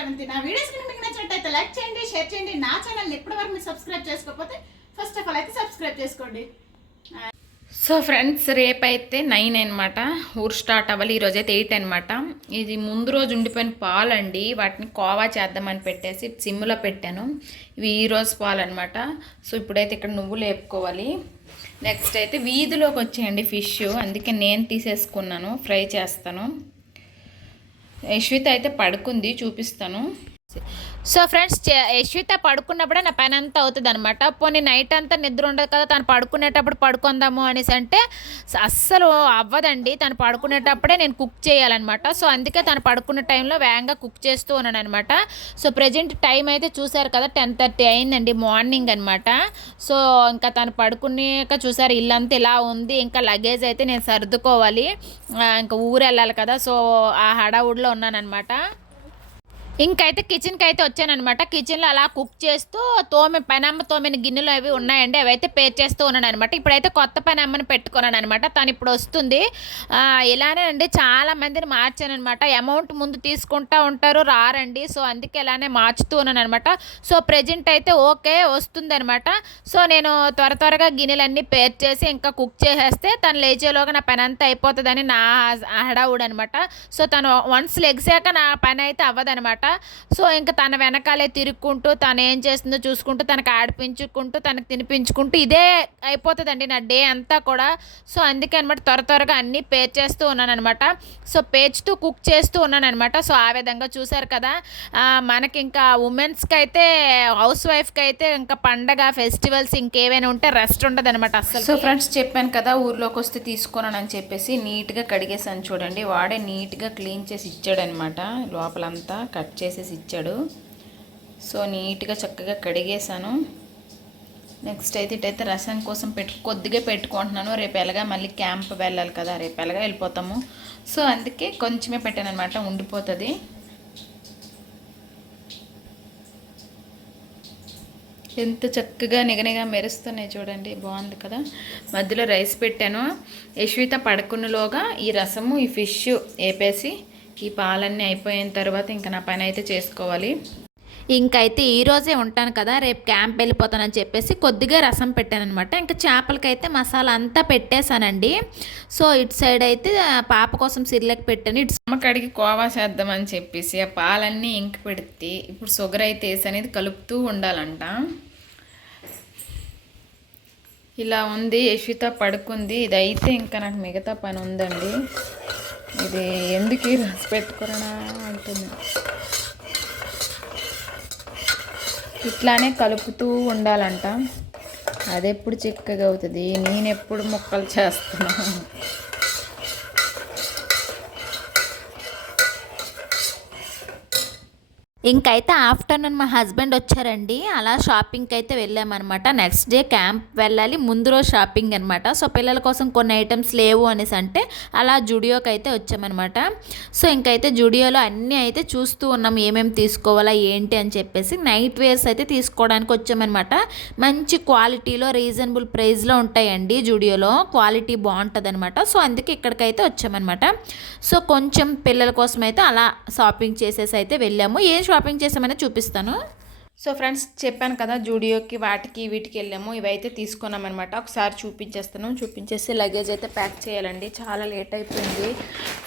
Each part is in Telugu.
సెవెంత్ నా వీడియోస్ కనుక మీకు నచ్చినట్టయితే లైక్ చేయండి షేర్ చేయండి. నా ఛానల్ ఇప్పటి వరకు మీరు సబ్స్క్రైబ్ చేసుకోకపోతే ఫస్ట్ ఆఫ్ ఆల్ అయితే సబ్స్క్రైబ్ చేసుకోండి. సో ఫ్రెండ్స్ రేపైతే నైన్ అనమాట ఊరు స్టార్ట్ అవ్వాలి. ఈరోజు అయితే ఎయిట్ అనమాట ఇది ముందు రోజు ఉండిపోయిన పాలు అండి వాటిని కోవా చేద్దామని పెట్టేసి సిమ్లో పెట్టాను. ఇవి ఈరోజు పాలు అనమాట సో ఇప్పుడైతే ఇక్కడ నువ్వులు వేపుకోవాలి నెక్స్ట్ అయితే వీధిలోకి వచ్చేయండి ఫిష్ అందుకే నేను తీసేసుకున్నాను. ఫ్రై చేస్తాను. యశ్విత అయితే పడుకుంది చూపిస్తాను. సో ఫ్రెండ్స్ యశ్విత పడుకున్నప్పుడే నా పని అంతా అవుతుంది అనమాట పోనీ నైట్ అంతా నిద్ర ఉండదు కదా తను పడుకునేటప్పుడు పడుకుందాము అనేసి అంటే అస్సలు అవ్వదండి. తను పడుకునేటప్పుడే నేను కుక్ చేయాలన్నమాట. సో అందుకే తను పడుకునే టైంలో వేగంగా కుక్ చేస్తూ ఉన్నాను అనమాట సో ప్రజెంట్ టైం అయితే చూసారు కదా టెన్ థర్టీ అయిందండి మార్నింగ్ అనమాట సో ఇంకా తను పడుకునేక చూసారు ఇల్లంతా ఇలా ఉంది ఇంకా లగేజ్ అయితే నేను సర్దుకోవాలి. ఇంకా ఊరు వెళ్ళాలి కదా సో ఆ హడావుడిలో ఉన్నానమాట ఇంకైతే కిచెన్కి అయితే వచ్చానమాట కిచెన్లో అలా కుక్ చేస్తూ తోమె పెనమ్మ తోమిన గిన్నెలు అవి ఉన్నాయండి. అవి అయితే పే చేస్తూ ఉన్నాను అనమాట ఇప్పుడైతే కొత్త పెనమ్మని పెట్టుకున్నాను అనమాట తను ఇప్పుడు వస్తుంది. ఇలానే అండి చాలా మందిని మార్చాను అనమాట అమౌంట్ ముందు తీసుకుంటా ఉంటారు రారండి. సో అందుకే ఇలానే మార్చుతూ ఉన్నాను అనమాట సో ప్రజెంట్ అయితే ఓకే వస్తుంది అనమాట సో నేను త్వర త్వరగా గిన్నెలన్నీ పేర్ చేసి ఇంకా కుక్ చేసేస్తే తను లేచేలోగా నా పని అంతా అయిపోతుందని నా హడావుడు అనమాట సో తను వన్స్ లెగ్సాక నా పని అయితే అవ్వదనమాట సో ఇంకా తన వెనకాలే తిరుక్కుంటూ తను ఏం చేస్తుందో చూసుకుంటూ తనకు ఆడిపించుకుంటూ తనకు తినిపించుకుంటూ ఇదే అయిపోతుందండి నా డే అంతా కూడా. సో అందుకే అనమాట త్వర త్వరగా అన్నీ పేర్ చేస్తూ ఉన్నాను అనమాట సో పేర్చుతూ కుక్ చేస్తూ ఉన్నాను అనమాట సో ఆ విధంగా చూశారు కదా. మనకి ఇంకా ఉమెన్స్కి అయితే హౌస్ వైఫ్కి అయితే ఇంకా పండగ ఫెస్టివల్స్ ఇంకేమైనా ఉంటే రెస్ట్ ఉండదు అనమాట అసలు సో ఫ్రెండ్స్ చెప్పాను కదా ఊర్లోకి వస్తే తీసుకున్నాను అని చెప్పేసి నీట్గా కడిగేసాను చూడండి. వాడే నీట్గా క్లీన్ చేసి ఇచ్చాడనమాట లోపలంతా కట్ చేసేసి ఇచ్చాడు. సో నీట్గా చక్కగా కడిగేసాను నెక్స్ట్ అయితే ఇటైతే రసం కోసం పెట్టు కొద్దిగా పెట్టుకుంటున్నాను. రేపు ఎలాగా మళ్ళీ క్యాంప్ వెళ్ళాలి కదా రేపు ఎలాగా వెళ్ళిపోతాము. సో అందుకే కొంచెమే పెట్టాను అనమాట ఉండిపోతుంది. ఎంత చక్కగా నిగనిగా మెరుస్తున్నాయి చూడండి బాగుంది కదా. మధ్యలో రైస్ పెట్టాను. యశ్విత పడుకున్నలోగా ఈ రసము ఈ ఫిష్ వేపేసి ఈ పాలన్నీ అయిపోయిన తర్వాత ఇంకా నా పని అయితే చేసుకోవాలి. ఇంకైతే ఈ రోజే ఉంటాను కదా రేపు క్యాంప్ వెళ్ళిపోతానని చెప్పేసి కొద్దిగా రసం పెట్టానమాట ఇంకా చేపలకైతే మసాలా అంతా పెట్టేశానండి. సో ఇటు సైడ్ అయితే పాప కోసం సిర్లకు పెట్టాను. ఇటు అమ్మకడికి కోవా చేద్దామని చెప్పేసి ఆ పాలన్నీ ఇంక పెడితే ఇప్పుడు షుగర్ అయితే వేసి అనేది కలుపుతూ ఉండాలంట. ఇలా ఉంది యశ్విత పడుకుంది. ఇది అయితే ఇంకా నాకు మిగతా పని ఉందండి. ఇది ఎందుకు ఈ రసం పెట్టుకున్నా అంటుంది. ఇట్లానే కలుపుతూ ఉండాలంట. అది ఎప్పుడు చిక్కగా అవుతుంది? నేను ఎప్పుడు ముక్కలు చేస్తున్నాను ఇంకైతే ఆఫ్టర్నూన్ మా హస్బెండ్ వచ్చారండి. అలా షాపింగ్కి అయితే వెళ్ళామన్నమాట. నెక్స్ట్ డే క్యాంప్ వెళ్ళాలి. ముందు రోజు షాపింగ్ అనమాట సో పిల్లల కోసం కొన్ని ఐటమ్స్ లేవు అనేసి అంటే అలా జుడియోకి అయితే వచ్చామన్నమాట. సో ఇంకైతే జుడియోలో అన్నీ అయితే చూస్తూ ఉన్నాం. ఏమేమి తీసుకోవాలా ఏంటి అని చెప్పేసి నైట్ వేర్స్ అయితే తీసుకోవడానికి వచ్చామన్నమాట. మంచి క్వాలిటీలో రీజనబుల్ ప్రైస్లో ఉంటాయండి జుడియోలో. క్వాలిటీ బాగుంటుంది అనమాట సో అందుకే ఇక్కడికైతే వచ్చామన్నమాట. సో కొంచెం పిల్లల కోసం అయితే అలా షాపింగ్ చేసేసి అయితే వెళ్ళాము. ఏం షాపింగ్ చేసామని చూపిస్తాను. సో ఫ్రెండ్స్ చెప్పాను కదా జూడియోకి వాటికి వీటికి వెళ్ళాము. ఇవైతే తీసుకున్నాం అనమాట ఒకసారి చూపించేస్తాను. చూపించేసి లగేజ్ అయితే ప్యాక్ చేయాలండి. చాలా లేట్ అయిపోయింది.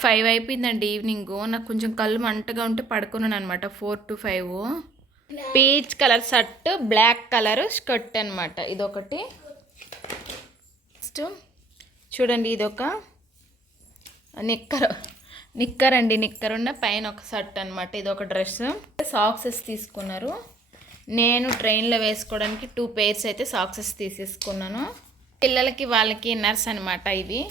ఫైవ్ అయిపోయిందండి ఈవినింగ్ నాకు కొంచెం కళ్ళు మంటగా ఉంటే పడుకున్నాను అనమాట four to five peach colour shirt black colour skirt అనమాట ఇదొకటి. నెక్స్ట్ చూడండి ఇదొక. నిక్కరు. నిక్కర్ అండి నిక్కర్ ఉన్న పైన ఒక షర్ట్ అనమాట ఇది ఒక డ్రెస్. సాక్సెస్ తీసుకున్నారు. నేను ట్రైన్లో వేసుకోవడానికి టూ పేర్స్ అయితే సాక్సెస్ తీసేసుకున్నాను. పిల్లలకి వాళ్ళకి ఇన్నర్స్ అనమాట ఇవి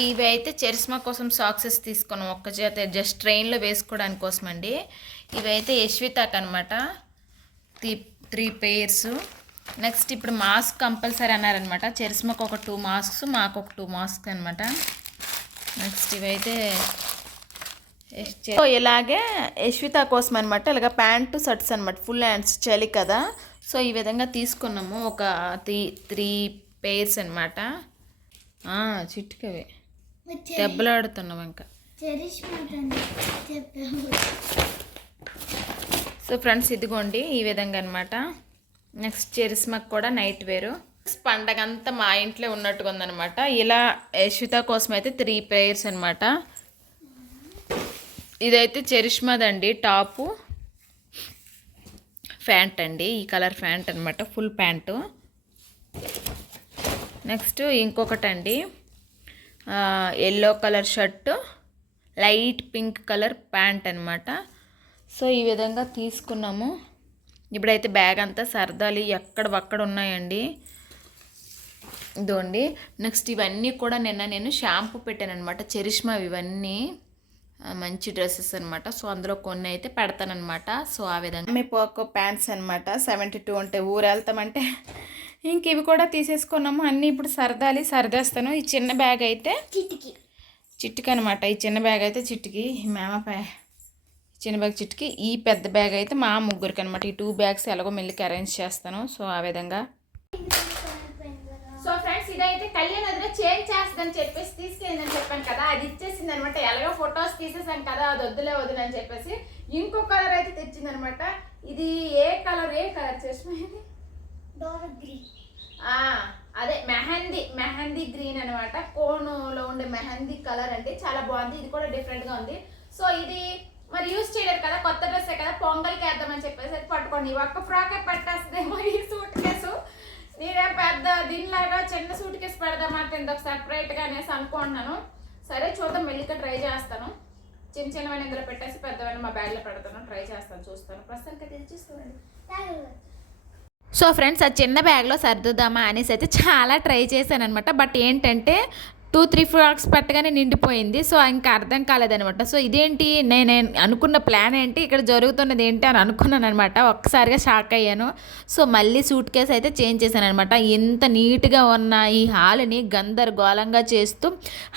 ఇవి అయితే చరిస్మా కోసం సాక్సెస్ తీసుకున్నాం ఒక్క చేత. జస్ట్ ట్రైన్లో వేసుకోవడానికి కోసం అండి ఇవైతే యశ్వితాక్ అనమాట త్రీ త్రీ పేర్స్. నెక్స్ట్ ఇప్పుడు మాస్క్ కంపల్సరీ అన్నారనమాట. చరిస్మాకు ఒక టూ మాస్క్స్ మాకు ఒక టూ మాస్క్ అనమాట నెక్స్ట్ ఇవైతే సో ఇలాగే యశ్విత కోసం అనమాట ఇలాగ ప్యాంటు షర్ట్స్ అనమాట ఫుల్ హ్యాండ్స్ చలి కదా. సో ఈ విధంగా తీసుకున్నాము. ఒక త్రీ త్రీ పేర్స్ అనమాట చిట్టుకవే దెబ్బలాడుతున్నాం ఇంకా. సో ఫ్రెండ్స్ ఇదిగోండి ఈ విధంగా అనమాట నెక్స్ట్ చెరిస్మక్ కూడా నైట్ వేరు. పండగ అంతా మా ఇంట్లో ఉన్నట్టుగా ఉందనమాట ఇలా యశ్విత కోసం అయితే త్రీ ప్రేయర్స్ అనమాట ఇదైతే చెరిష్మాదండి టాపు. ప్యాంట్ అండి ఈ కలర్ ప్యాంట్ అనమాట ఫుల్ ప్యాంటు. నెక్స్ట్ ఇంకొకటి అండి yellow colour shirt light pink colour pant అనమాట సో ఈ విధంగా తీసుకున్నాము. ఇప్పుడైతే బ్యాగ్ అంతా సర్దాలి ఎక్కడ ఒక్కడ ఉన్నాయండి. ఇదోండి నెక్స్ట్ ఇవన్నీ కూడా నిన్న నేను షాంపూ పెట్టాను అనమాట చెరిష్మా ఇవన్నీ. మంచి డ్రెస్సెస్ అనమాట సో అందులో కొన్ని అయితే పెడతానమాట సో ఆ విధంగా మీ పోకో ప్యాంట్స్ అనమాట సెవెంటీ టూ అంటే ఊరు వెళ్తామంటే ఇంక ఇవి కూడా తీసేసుకున్నాము. అన్నీ ఇప్పుడు సర్దాలి సర్దేస్తాను. ఈ చిన్న బ్యాగ్ అయితే చిటికి. చిట్టుకి అనమాట ఈ చిన్న బ్యాగ్ అయితే చిట్టుకి మేమ చిన్న బ్యాగ్ చిట్టుకి ఈ పెద్ద బ్యాగ్ అయితే మా ముగ్గురికి అనమాట ఈ టూ బ్యాగ్స్ ఎలాగో మెల్లికి అరేంజ్ చేస్తాను. సో ఆ విధంగా. సో ఫ్రెండ్స్ ఇదైతే కళ్యాణ్ వదిలే చేంజ్ చేస్తుందని చెప్పేసి తీసుకెళ్ళిందని చెప్పాను కదా. అది ఇచ్చేసింది అనమాట ఎలాగో ఫొటోస్ తీసేసాను కదా అది వద్దులే వదిలని చెప్పేసి ఇంకో కలర్ అయితే తెచ్చింది అనమాట ఇది ఏ కలర్ ఏ కలర్ చేసిపోయింది అదే మెహందీ మెహందీ గ్రీన్ అనమాట కోనులో ఉండే మెహందీ కలర్ అంటే చాలా బాగుంది. ఇది కూడా డిఫరెంట్గా ఉంది. సో ఇది మరి యూస్ చేయలేదు కదా కొత్త డ్రెస్ కదా పొంగల్కి వేద్దామని చెప్పేసి పట్టుకోండి. ఈ ఒక్క ఫ్రాకే పట్టేస్తుందేమో ఈ సూట్ కేసు నేనే పెద్ద దీనిలాగా చిన్న సూట్ కేసు పెడదామంటే ఇంత సపరేట్గా అనేసి అనుకుంటున్నాను సరే చూద్దాం మెల్లిగా ట్రై చేస్తాను. చిన్న చిన్నవైన ఇందులో పెట్టేసి పెద్దవన్నీ మా బ్యాగ్లో పెడతాను. ట్రై చేస్తాను చూస్తాను. ప్రస్తుతానికి తెచ్చిస్తానండి సో ఫ్రెండ్స్ ఆ చిన్న బ్యాగ్లో సర్దుదామా అనేసి అయితే చాలా ట్రై చేశాను అనమాట బట్ ఏంటంటే టూ త్రీ ఫ్రాక్స్ పెట్టగానే నిండిపోయింది. సో ఇంకా అర్థం కాలేదనమాట. సో ఇదేంటి? నేను అనుకున్న ప్లాన్ ఏంటి? ఇక్కడ జరుగుతున్నది ఏంటి అని అనుకున్నాను అనమాట ఒక్కసారిగా షాక్ అయ్యాను. సో మళ్ళీ సూట్ కేస్ అయితే చేంజ్ చేశాను అనమాట ఎంత నీట్గా ఉన్న ఈ హాల్ని గందరగోళంగా చేస్తూ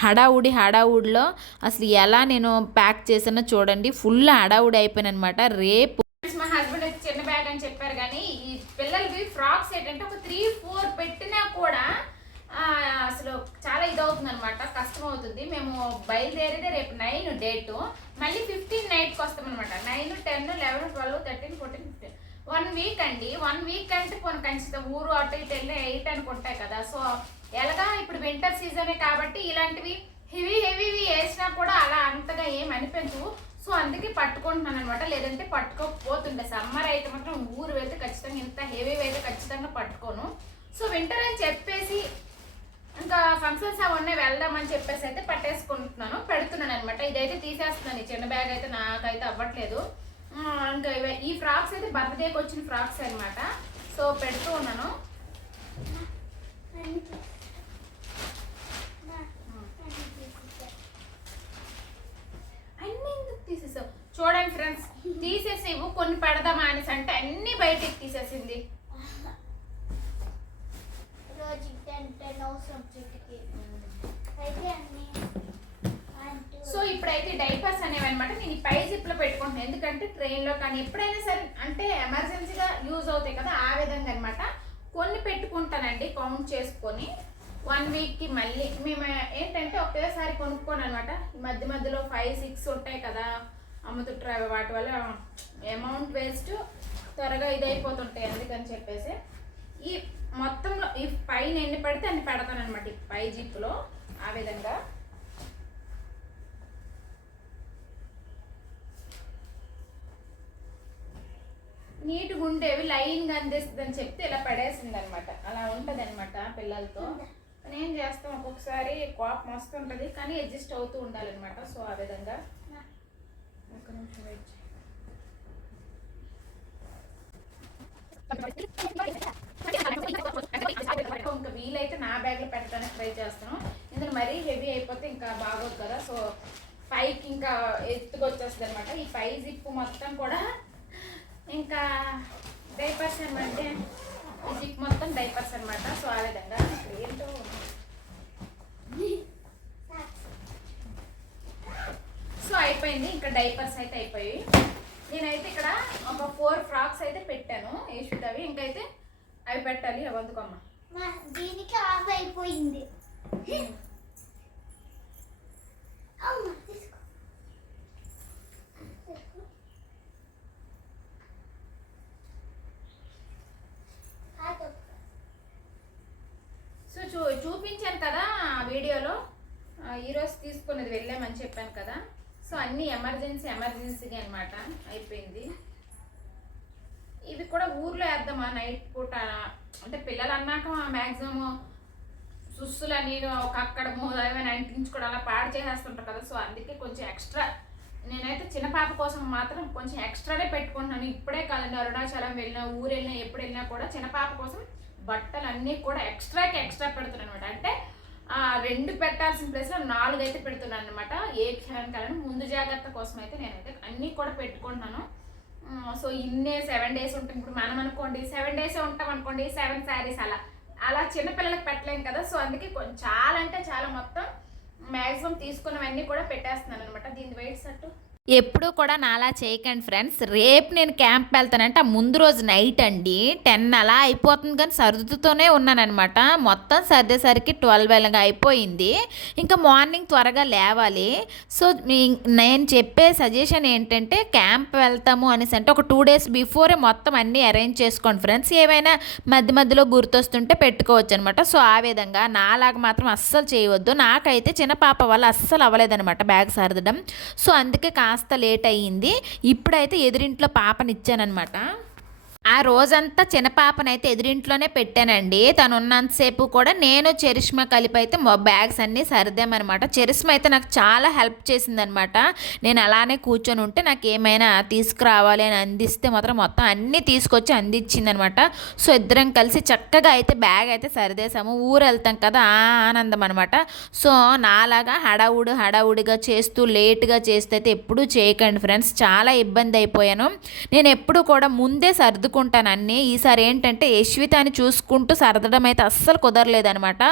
హడావుడి హడావుడిలో అసలు ఎలా నేను ప్యాక్ చేశానో చూడండి. ఫుల్ హడావుడి అయిపోయాను అనమాట రేపు మా హస్బెండ్ అయితే చిన్న బ్యాగ్ అని చెప్పారు కానీ ఈ పిల్లలకి ఫ్రాక్స్ ఏంటంటే ఒక త్రీ ఫోర్ పెట్టినా కూడా ఆ, అసలు అవుతుంది అనమాట కష్టం అవుతుంది మేము బయలుదేరేదే రేపు నైన్ డేటు. మళ్ళీ ఫిఫ్టీన్ నైట్కి వస్తాం అనమాట nine ten eleven twelve thirteen fourteen fifteen. One week అండి. వన్ వీక్ అంటే కొన్ని ఖచ్చితంగా ఊరు అటు ఇటు వెళ్ళి ఎయిట్ అనుకుంటాయి కదా. సో ఎలాగా ఇప్పుడు వింటర్ సీజనే కాబట్టి ఇలాంటివి హెవీ హెవీవి వేసినా కూడా అలా అంతగా ఏం అనిపించవు. సో అందుకే పట్టుకుంటున్నాను అనమాట లేదంటే పట్టుకోకపోతుండే. సమ్మర్ అయితే మాత్రం ఊరు వెళ్తే ఖచ్చితంగా ఇంత హెవీ అయితే ఖచ్చితంగా పట్టుకోను. సో వింటర్ అని చెప్పేసి ఇంకా ఫంక్షన్స్ అవన్నీ వెళ్దామని చెప్పేసి అయితే పట్టేసుకుంటున్నాను. పెడుతున్నాను అనమాట ఇదైతే తీసేస్తున్నాను. ఈ చిన్న బ్యాగ్ అయితే నాకైతే అవ్వట్లేదు. ఇంకా ఇవే- ఈ ఫ్రాక్స్ అయితే బర్త్డేకి వచ్చిన ఫ్రాక్స్ అనమాట సో పెడుతూ ఉన్నాను. అన్నీ ఎందుకు తీసేసావు? చూడండి ఫ్రెండ్స్ తీసేసేవు కొన్ని పెడదామా అనేసి అంటే అన్నీ బయటికి తీసేసింది. రోజు టెన్ అవసరం సబ్జెక్ట్కి అయితే అన్ని సో ఇప్పుడైతే డైపర్స్ అనేవి అనమాట నేను పై జిప్లో పెట్టుకుంటున్నాను ఎందుకంటే ట్రైన్లో కానీ ఎప్పుడైనా సరే అంటే ఎమర్జెన్సీగా యూజ్ అవుతాయి కదా ఆ విధంగా అనమాట కొన్ని పెట్టుకుంటానండి కౌంట్ చేసుకొని. వన్ వీక్కి మళ్ళీ మేము ఏంటంటే ఒకేసారి కొనుక్కోను అనమాట ఈ మధ్య మధ్యలో ఫైవ్ సిక్స్ ఉంటాయి కదా అమ్ముతుంటారు వాటి వల్ల అమౌంట్ వేస్ట్ త్వరగా ఇదైపోతుంటాయి అందుకని చెప్పేసి. ఈ మొత్తంలో ఈ పైన ఎన్ని పడితే అన్ని పెడతాను అనమాట ఈ పై జిప్లో. ఆ విధంగా. నీట్గా ఉండేవి లైన్గా అందిస్తుంది అని చెప్తే ఇలా పడేసింది అనమాట అలా ఉంటుంది అనమాట పిల్లలతో. నేను చేస్తాం ఒక్కొక్కసారి కోపం వస్తుంటుంది కానీ అడ్జస్ట్ అవుతూ ఉండాలన్నమాట. సో ఆ విధంగా. ఒక నిమిషం వెయిట్ చేయి. ఇంకా వీలైతే నా బ్యాగ్లో పెట్టడానికి ట్రై చేస్తాను. ఇందులో మరీ హెవీ అయిపోతే ఇంకా బాగోదు కదా. సో పైకి ఇంకా ఎత్తుకొచ్చేస్తుంది అనమాట ఈ పై జిప్పు మొత్తం కూడా ఇంకా డైపర్స్ అనమాట ఈ జిప్ మొత్తం డైపర్స్ అనమాట సో ఆ విధంగా ఏంటో సో అయిపోయింది. ఇంకా డైపర్స్ అయితే అయిపోయాయి. నేనైతే ఇక్కడ ఒక ఫోర్ ఫ్రాక్స్ అయితే పెట్టాను. యశ్వితవి ఇంకైతే అవి పెట్టాలి. అవందుకమ్మ దీనికి ఆఫ్ అయిపోయింది. సో చూ చూపించాను కదా వీడియోలో? ఈరోజు తీసుకున్నది వెళ్ళామని చెప్పాను కదా. సో అన్ని ఎమర్జెన్సీ ఎమర్జెన్సీగా అనమాట అయిపోయింది. ఇవి కూడా ఊర్లో వేద్దామా? నైట్ పూట అంటే పిల్లలు అన్నాక మ్యాక్సిమం సుస్సులని ఒక అక్కడ ఏమైనా అంటించుకోవడం అలా పాడు చేసేస్తుంటారు కదా. సో అందుకే కొంచెం ఎక్స్ట్రా నేనైతే చిన్న పాప కోసం మాత్రం కొంచెం ఎక్స్ట్రానే పెట్టుకుంటున్నాను. ఇప్పుడే కాదండి అరుణాచలం వెళ్ళినా ఊరు వెళ్ళినా ఎప్పుడు వెళ్ళినా కూడా చిన్న పాప కోసం బట్టలు అన్నీ కూడా ఎక్స్ట్రాకి ఎక్స్ట్రా పెడుతున్నాను అనమాట అంటే రెండు పెట్టాల్సిన ప్లేస్లో నాలుగు అయితే పెడుతున్నాను అనమాట ఏ క్షణానికైనా ముందు జాగ్రత్త కోసం అయితే నేనైతే అన్నీ కూడా పెట్టుకుంటున్నాను. సో ఇన్నే సెవెన్ డేస్ ఉంటాం ఇప్పుడు మనం అనుకోండి సెవెన్ డేస్ ఉంటాం అనుకోండి సెవెన్ శారీస్ అలా. అలా చిన్నపిల్లలకి పెట్టలేం కదా. సో అందుకే కొంచెం చాలా అంటే చాలా మొత్తం మ్యాక్సిమం తీసుకున్నవన్నీ కూడా పెట్టేస్తున్నాను అనమాట దీని వెయిట్ సట్టు ఎప్పుడూ కూడా నాలా చేయకండి ఫ్రెండ్స్ రేపు నేను క్యాంప్ వెళ్తానంటే ఆ ముందు రోజు నైట్ అండి. టెన్ అలా అయిపోతుంది కానీ సర్దుతూనే ఉన్నానమాట మొత్తం సర్దేసరికి ట్వెల్వ్ అలాగా అయిపోయింది. ఇంకా మార్నింగ్ త్వరగా లేవాలి. సో మీ- నేను చెప్పే సజెషన్ ఏంటంటే క్యాంప్ వెళ్తాము అనేసి అంటే ఒక టూ డేస్ బిఫోరే మొత్తం అన్నీ అరేంజ్ చేసుకోండి ఫ్రెండ్స్ ఏమైనా మధ్య మధ్యలో గుర్తొస్తుంటే పెట్టుకోవచ్చు అనమాట సో ఆ విధంగా నాలాగా మాత్రం అస్సలు చేయవద్దు. నాకైతే చిన్న పాప వల్ల అస్సలు అవ్వలేదనమాట బ్యాగ్ సర్దడం. సో అందుకే కాస్త లేట్ అయ్యింది. ఇప్పుడైతే ఎదురింట్లో పాపనిచ్చానమాట ఆ రోజంతా చిన్నపాపనైతే ఎదురింట్లోనే పెట్టానండి. తను ఉన్నంతసేపు కూడా నేను చరిష్మా కలిపి అయితే మా బ్యాగ్స్ అన్నీ సర్దామన్నమాట చరిష్మా అయితే నాకు చాలా హెల్ప్ చేసిందనమాట. నేను అలానే కూర్చొని ఉంటే నాకు ఏమైనా తీసుకురావాలి అని అందిస్తే మాత్రం మొత్తం అన్నీ తీసుకొచ్చి అందించిందనమాట. సో ఇద్దరం కలిసి చక్కగా అయితే బ్యాగ్ అయితే సరిదేశాము. ఊరు వెళ్తాం కదా ఆనందం అనమాట సో నాలాగా హడావుడు హడావుడిగా చేస్తూ లేట్గా చేస్తే అయితే ఎప్పుడూ చేయకండి ఫ్రెండ్స్. చాలా ఇబ్బంది అయిపోయాను నేను ఎప్పుడు కూడా ముందే సర్దుకు సర్దుకుంటాను అన్నీ. ఈసారి ఏంటంటే యశ్వితాని చూసుకుంటూ సర్దడం అయితే అస్సలు కుదరలేదనమాట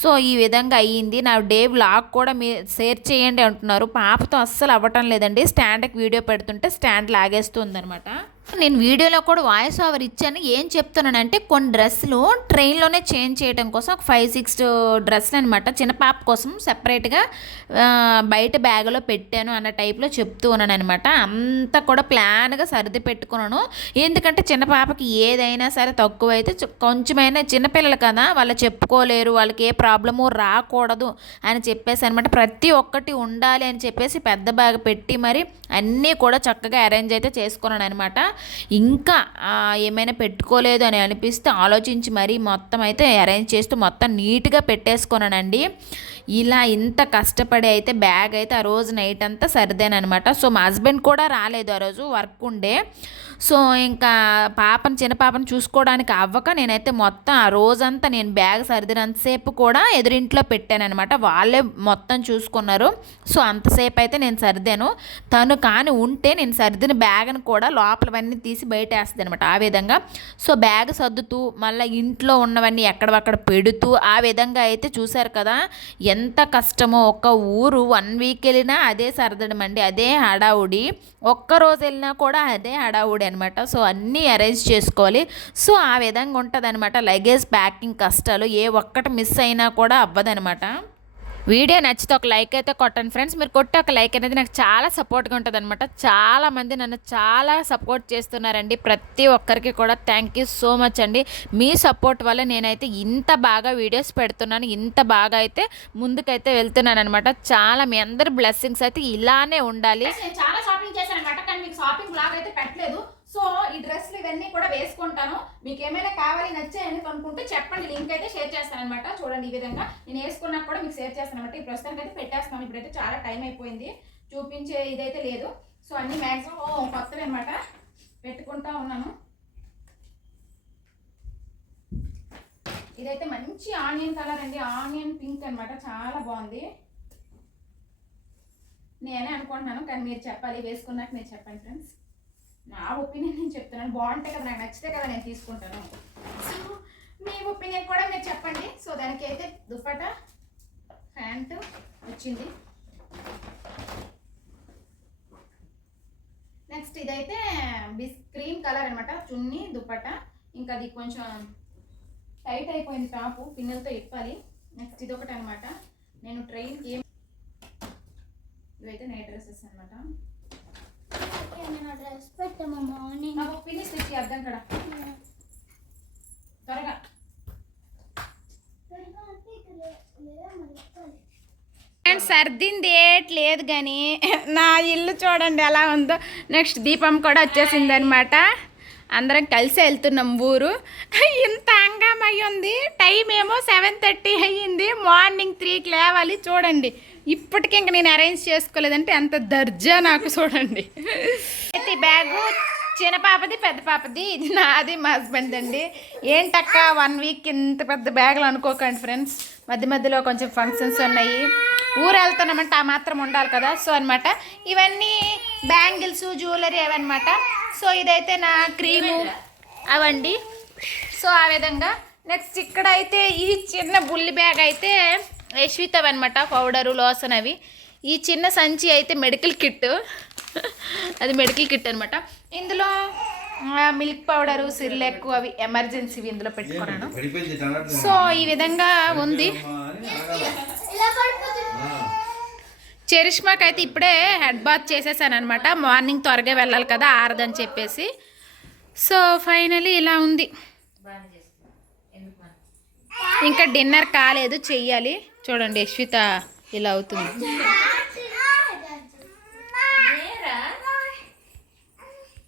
సో ఈ విధంగా అయ్యింది. నా డే వ్లాగ్ కూడా మీ షేర్ చేయండి అంటున్నారు. పాపతో అస్సలు అవ్వటం లేదండి. స్టాండ్కి వీడియో పెడుతుంటే స్టాండ్ లాగేస్తుంది అనమాట నేను వీడియోలో కూడా వాయిస్ ఓవర్ ఇచ్చాను. ఏం చెప్తున్నానంటే కొన్ని డ్రెస్సులు ట్రైన్లోనే చేంజ్ చేయడం కోసం ఒక ఫైవ్ సిక్స్ డ్రెస్సులు అనమాట చిన్న పాప కోసం సెపరేట్గా బయట బ్యాగ్లో పెట్టాను అన్న టైప్లో చెప్తూ ఉన్నాను అనమాట అంతా కూడా ప్లాన్గా సర్ది పెట్టుకున్నాను. ఎందుకంటే చిన్న పాపకి ఏదైనా సరే తక్కువ అయితే కొంచెమైనా చిన్నపిల్లలు కదా వాళ్ళు చెప్పుకోలేరు వాళ్ళకి ఏ ప్రాబ్లము రాకూడదు అని చెప్పేసి అనమాట ప్రతి ఒక్కటి ఉండాలి అని చెప్పేసి పెద్ద బ్యాగ్ పెట్టి మరి అన్నీ కూడా చక్కగా అరేంజ్ అయితే చేసుకున్నాను అనమాట ఇంకా ఏమైనా పెట్టుకోలేదు అని అనిపిస్తే ఆలోచించి మరీ మొత్తం అయితే అరేంజ్ చేస్తూ మొత్తం నీట్గా పెట్టేసుకున్నానండి ఇలా ఇంత కష్టపడి అయితే బ్యాగ్ అయితే ఆ రోజు నైట్ అంతా సర్దానమాట సో మా హస్బెండ్ కూడా రాలేదు ఆ రోజు వర్క్ ఉండే. సో ఇంకా పాపను చిన్న పాపను చూసుకోవడానికి అవ్వక నేనైతే మొత్తం ఆ రోజంతా నేను బ్యాగ్ సర్దినంతసేపు కూడా ఎదురింట్లో పెట్టానమాట వాళ్ళే మొత్తం చూసుకున్నారు. సో అంతసేపు అయితే నేను సర్దాను. తను కానీ ఉంటే నేను సర్దిన బ్యాగ్ని కూడా లోపలవన్నీ తీసి బయట వేస్తుంది అనమాట ఆ విధంగా. సో బ్యాగ్ సర్దుతూ మళ్ళీ ఇంట్లో ఉన్నవన్నీ ఎక్కడవక్కడ పెడుతూ ఆ విధంగా అయితే చూశారు కదా. ఎంత కష్టమో ఒక్క ఊరు వన్ వీక్ వెళ్ళినా అదే సరదడం అండి అదే హడావుడి. ఒక్క రోజు వెళ్ళినా కూడా అదే హడావుడి అనమాట సో అన్నీ అరేంజ్ చేసుకోవాలి. సో ఆ విధంగా ఉంటుంది అనమాట లగేజ్ ప్యాకింగ్ కష్టాలు ఏ ఒక్కటి మిస్ అయినా కూడా అవ్వదనమాట వీడియో నచ్చితే ఒక లైక్ అయితే కొట్టండి ఫ్రెండ్స్. మీరు కొట్టే ఒక లైక్ అనేది నాకు చాలా సపోర్ట్గా ఉంటుంది అనమాట చాలామంది నన్ను చాలా సపోర్ట్ చేస్తున్నారండి. ప్రతి ఒక్కరికి కూడా థ్యాంక్ యూ సో మచ్ అండి. మీ సపోర్ట్ వల్ల నేనైతే ఇంత బాగా వీడియోస్ పెడుతున్నాను. ఇంత బాగా అయితే ముందుకైతే వెళ్తున్నాను అనమాట చాలా మీ అందరి బ్లెస్సింగ్స్ అయితే ఇలానే ఉండాలి. చాలా షాపింగ్ చేశాను అనమాట కానీ మీకు షాపింగ్ బ్లాగ్ అయితే పెట్టలేదు. సో ఈ డ్రెస్లు ఇవన్నీ కూడా వేసుకుంటాను. మీకు ఏమైనా కావాలి నచ్చాయని అనుకుంటే చెప్పండి. లింక్ అయితే షేర్ చేస్తాను అనమాట చూడండి ఈ విధంగా. నేను వేసుకున్నా కూడా మీకు షేర్ చేస్తాను అనమాట ఈ ప్రస్తుతానికి అయితే పెట్టేస్తాను ఇప్పుడైతే చాలా టైం అయిపోయింది. చూపించే ఇదైతే లేదు. సో అన్ని మ్యాక్సిమం కొత్తవి అనమాట పెట్టుకుంటా ఉన్నాను. ఇదైతే మంచి ఆనియన్ కలర్ అండి. ఆనియన్ పింక్ అనమాట చాలా బాగుంది. నేనే అనుకుంటున్నాను కానీ మీరు చెప్పాలి. వేసుకున్నాక మీరు చెప్పండి ఫ్రెండ్స్. నా ఒపీనియన్ నేను చెప్తున్నాను. బాగుంటే కదా నాకు నచ్చితే కదా నేను తీసుకుంటాను. సో మీ ఒపీనియన్ కూడా మీరు చెప్పండి. సో దానికి అయితే దుప్పట ప్యాంటు వచ్చింది. నెక్స్ట్ ఇదైతే బిస్ క్రీమ్ కలర్ అనమాట చున్నీ దుప్పట ఇంకా అది కొంచెం టైట్ అయిపోయింది టాపు. పిన్నెలతో ఇప్పాలి. నెక్స్ట్ ఇది ఒకటి అనమాట నేను ట్రైన్కి ఏం ఇవైతే నైట్ డ్రెస్సెస్ అనమాట డ్రెస్ పెట్టామా మార్నింగ్ నాకు పిన్ని తెచ్చి అర్థం త్వరగా. సర్దింది ఏట్ లేదు కానీ నా ఇల్లు చూడండి ఎలా ఉందో. నెక్స్ట్ దీపం కూడా వచ్చేసింది అనమాట అందరం కలిసి వెళ్తున్నాం ఊరు. ఇంత అంగమై ఉంది టైం ఏమో సెవెన్ థర్టీ అయ్యింది. మార్నింగ్ త్రీకి లేవాలి. చూడండి. ఇప్పటికీ ఇంక నేను అరేంజ్ చేసుకోలేదంటే అంత దర్జా నాకు చూడండి. అయితే బ్యాగు చిన్న పాపది పెద్ద పాపది ఇది నాది మా హస్బెండ్ అండి. ఏంటక్క వన్ వీక్ ఇంత పెద్ద బ్యాగులు అనుకోకండి ఫ్రెండ్స్ మధ్య మధ్యలో కొంచెం ఫంక్షన్స్ ఉన్నాయి. ఊరు వెళ్తున్నామంటే ఆ మాత్రం ఉండాలి కదా. సో అన్నమాట ఇవన్నీ బ్యాంగిల్స్ జ్యువెలరీ అవన్నమాట. సో ఇదైతే నా క్రీము అవండి. సో ఆ విధంగా నెక్స్ట్ ఇక్కడ అయితే ఈ చిన్న బుల్లి బ్యాగ్ అయితే యశ్వితవ్ అనమాట పౌడరు లోషన్ అవి ఈ చిన్న సంచి అయితే మెడికల్ కిట్ అది మెడికల్ కిట్ అనమాట ఇందులో మిల్క్ పౌడరు సిర్లెక్ అవి ఎమర్జెన్సీవి ఇందులో పెట్టుకున్నాను. సో ఈ విధంగా ఉంది. చరిష్మాకి అయితే ఇప్పుడే హెడ్ బాత్ చేసేసాను అనమాట మార్నింగ్ త్వరగా వెళ్ళాలి కదా ఆరదని చెప్పేసి. సో ఫైనలీ ఇలా ఉంది. ఇంకా డిన్నర్ కాలేదు చెయ్యాలి. చూడండి యశ్విత ఇలా అవుతుంది.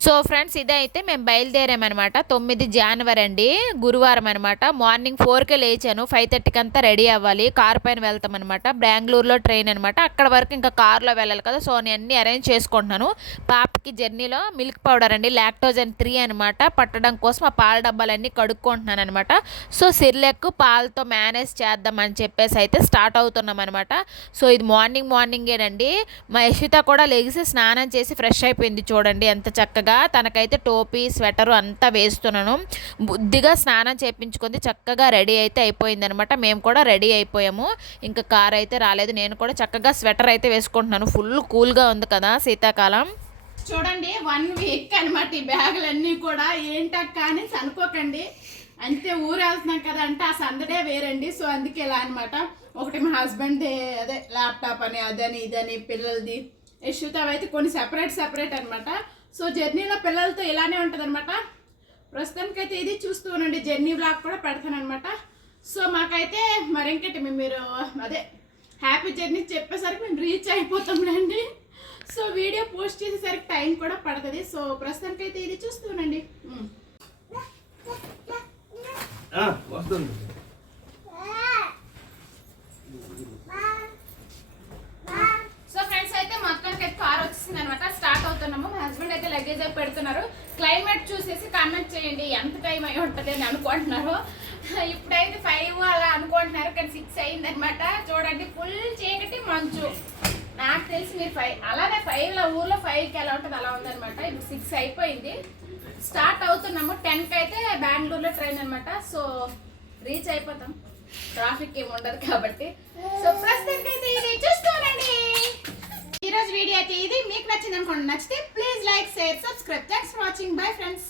సో ఫ్రెండ్స్ ఇదైతే మేము బయలుదేరామన్నమాట. తొమ్మిది జనవరి అండి. గురువారం అనమాట మార్నింగ్ ఫోర్కే లేచాను. ఫైవ్ థర్టీకి అంతా రెడీ అవ్వాలి. కార్ పైన వెళ్తామన్నమాట. బెంగళూరులో ట్రైన్ అనమాట అక్కడ వరకు ఇంకా కార్లో వెళ్ళాలి కదా. సో నేను అన్ని అరేంజ్ చేసుకుంటున్నాను. పాపకి జర్నీలో మిల్క్ పౌడర్ అండి లాక్టోజన్ త్రీ అనమాట పట్టడం కోసం ఆ పాల డబ్బాలన్నీ కడుక్కుంటున్నాను అనమాట సో సిర్లెక్ పాలతో మేనేజ్ చేద్దామని చెప్పేసి అయితే స్టార్ట్ అవుతున్నాం అనమాట సో ఇది మార్నింగ్ మార్నింగేనండి. మా యశ్విత కూడా లెగిసి స్నానం చేసి ఫ్రెష్ అయిపోయింది చూడండి ఎంత చక్కగా. తనకైతే టోపీ స్వెటరు అంతా వేస్తున్నాను. బుద్ధిగా స్నానం చేయించుకుంది చక్కగా రెడీ అయితే అయిపోయింది అనమాట మేము కూడా రెడీ అయిపోయాము. ఇంకా కార్ అయితే రాలేదు. నేను కూడా చక్కగా స్వెటర్ అయితే వేసుకుంటున్నాను. ఫుల్ కూల్గా ఉంది కదా శీతాకాలం. చూడండి వన్ వీక్ అనమాట ఈ బ్యాగులన్నీ కూడా. ఏంటక్క అని అనుకోకండి అంతే ఊరు వెళ్తున్నాం కదా అంటే ఆ సందడే వేరండి. సో అందుకే ఇలా అనమాట ఒకటి మా హస్బెండ్ అదే ల్యాప్టాప్ అని అదని ఇదని పిల్లలది. యశ్విత అయితే కొన్ని సెపరేట్ సెపరేట్ అనమాట సో జర్నీలో పిల్లలతో ఇలానే ఉంటుంది అనమాట ప్రస్తుతానికైతే ఇది చూస్తూ ఉండండి. జర్నీ బ్లాగ్ కూడా పెడతాను అనమాట సో మాకైతే మరి ఇంకటి మీరు అదే హ్యాపీ జర్నీ చెప్పేసరికి మేము రీచ్ అయిపోతాంలేండి. సో వీడియో పోస్ట్ చేసేసరికి టైం కూడా పడుతుంది. సో ప్రస్తుతానికైతే ఇది చూస్తూ ఉండండి. వస్తుంది. సో ఫ్రెండ్స్ క్లైమేట్ చూసేసి కామెంట్ చేయండి. ఎంత టైం అయి ఉంటుంది అని అనుకుంటున్నారు. ఇప్పుడైతే ఫైవ్ అలా అనుకుంటున్నారు కానీ సిక్స్ అయింది అనమాట చూడండి ఫుల్ చీకటి మంచు. నాకు తెలిసి మీరు ఫైవ్ అలానే ఫైవ్ ఊర్లో ఫైవ్కి ఎలా ఉంటుంది అలా ఉందన్నమాట. ఇప్పుడు సిక్స్ అయిపోయింది. స్టార్ట్ అవుతున్నాము. టెన్కి అయితే బెంగళూరులో ట్రైన్ అనమాట సో రీచ్ అయిపోతాం. ట్రాఫిక్ ఏమి ఉండదు కాబట్టి. సో ప్రస్తుతానికి అయితే ఈరోజు వీడియో అయితే ఇది. మీకు నచ్చింది అనుకోండి నచ్చితే please like share subscribe. Thanks for watching bye friends